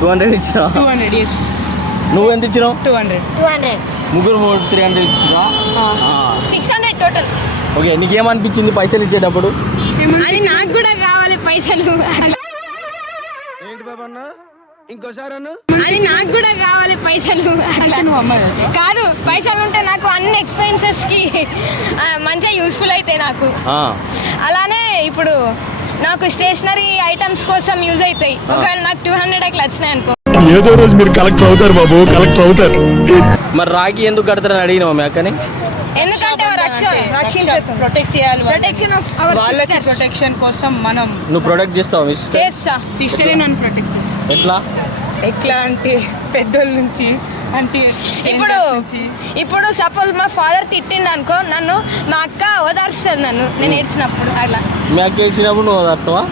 200 ఇచ్చినా? 200, yes. నువ్వు ఎంత ఇచ్చినావు? 200. ముగ్గురు 300 ఇచ్చినా? 600 టోటల్. ఓకే, నీకేమనిపించింది పైసలు ఇచ్చేటప్పుడు? అది నాకు కూడా కావాలి పైసలు. అది నాకు కూడా కావాలి పైసలు. కాదు, పైసలు ఉంటే నాకు అన్ని ఎక్స్పెన్సెస్ కి మంచిగా యూస్ఫుల్ అవుతాయి నాకు. అలానే ఇప్పుడు నాకు స్టేషనరీ ఐటమ్స్ కోసం యూజ్ అవుతాయి. ఒకవేళ నాకు 200 అట్లా వచ్చినాయి అనుకో, ఏదో రోజు మీరు కలెక్టర్ అవుతారు బాబు, కలెక్టర్ అవుతారు. మరి రాఖీ ఎందుకు కడతారని అడిగినావు మీ అక్కని? ఎందుకంటే ప్రొటెక్ట్ చేయాలి ప్రొటెక్షన్ ఆఫ్ అవర్ వాళ్ళకి. ప్రొటెక్షన్ కోసం మనం నువ్వు ప్రొటెక్ట్ చేస్తావు? చేస్తా. సిస్టరే నన్ను ప్రొటెక్ట్ చేస్తాను. ఎట్లా అంటే పెద్దోళ్ళ నుంచి అంటే ఇప్పుడు సపోజ్ మా ఫాదర్ తిట్టిండు అనుకో నన్ను, మా అక్క ఓదార్స్తుంది నన్ను నేను ఏడ్చినప్పుడు. అట్లా మీ అక్క ఏడ్చినప్పుడు నువ్వు వస్తావా?